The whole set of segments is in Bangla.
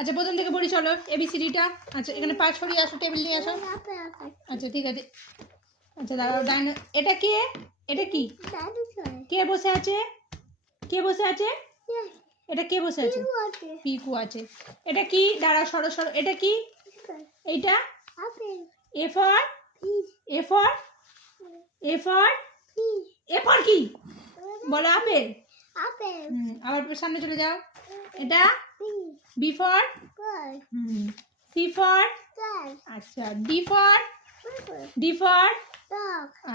আচ্ছা প্রথম থেকে বলি চলো এবিসিডিটা। আচ্ছা এখানে পা ছড়িয়ে আসো, টেবিল নিয়ে আসো। আচ্ছা ঠিক আছে। আচ্ছা দাঁড়াও, ডাইনো এটা কে? এটা কি? কে বসে আছে? কে বসে আছে? এটা কে বসে আছে? পিকু আছে। এটা কি? দাঁড়াও, সরো সরো। এটা কি? এইটা A for A for A for A for কি? বলো আপেল। আবার সামনে চলে যাও। এটা বি ফর সি ফর আচ্ছা ডি ফর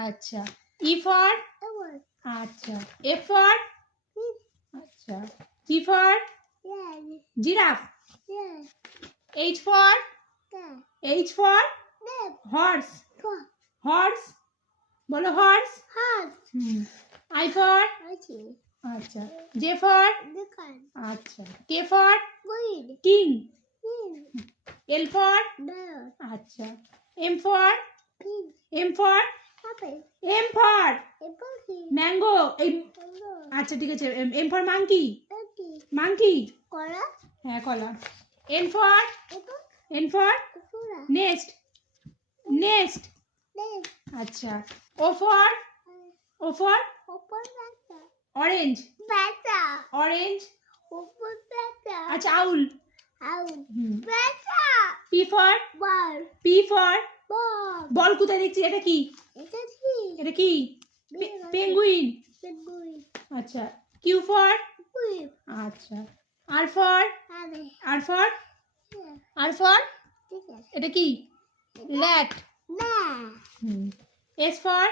আচ্ছা ই ফর আচ্ছা এফ ফর আচ্ছা G for giraffe H for horse horse বলো হর্স আই ফর আচ্ছা জে ফর আচ্ছা K for king L for আচ্ছা এম ফর ম্যাঙ্গো এই আচ্ছা ঠিক আছে এম ফর মাংকি হ্যাঁ কলা এন ফর নেস্ট আচ্ছা ও ফর অরেঞ্জ আচ্ছা আউল পি ফর বল কোথায় দেখছি? এটা কি? পেঙ্গুইন আচ্ছা কিউ ফর আচ্ছা আর ফর এটা কি? ল্যাট এস ফর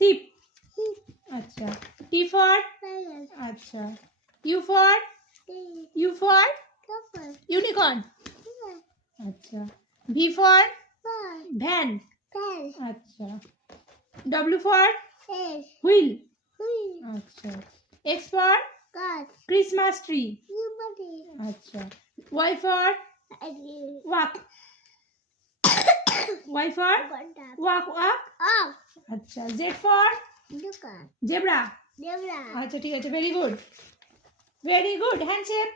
শিপ আচ্ছা টি ফর আচ্ছা ইউ ফর ইউনিকর্ন আচ্ছা ভি ফর ভ্যান আচ্ছা ডব্লিউ ফর হুইল আচ্ছা এক্স ফর ক্রিসমাস ট্রি আচ্ছা ওয়াই ফর ওয়াক ওয়াক আচ্ছা জেড ফর জেব্রা আচ্ছা ঠিক আছে ভেরি গুড হ্যান্ডশেক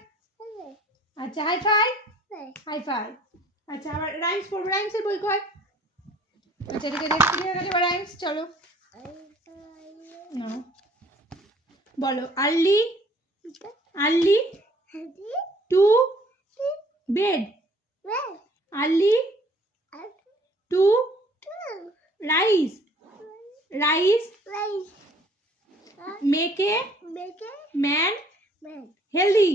আচ্ছা হাই ফাই আচ্ছা আবার রাইমস পড়বো রাইমসের বই কয় আচ্ছা ঠিক আছে রাইমস চলো না বলো early to bed early two rice make a man healthy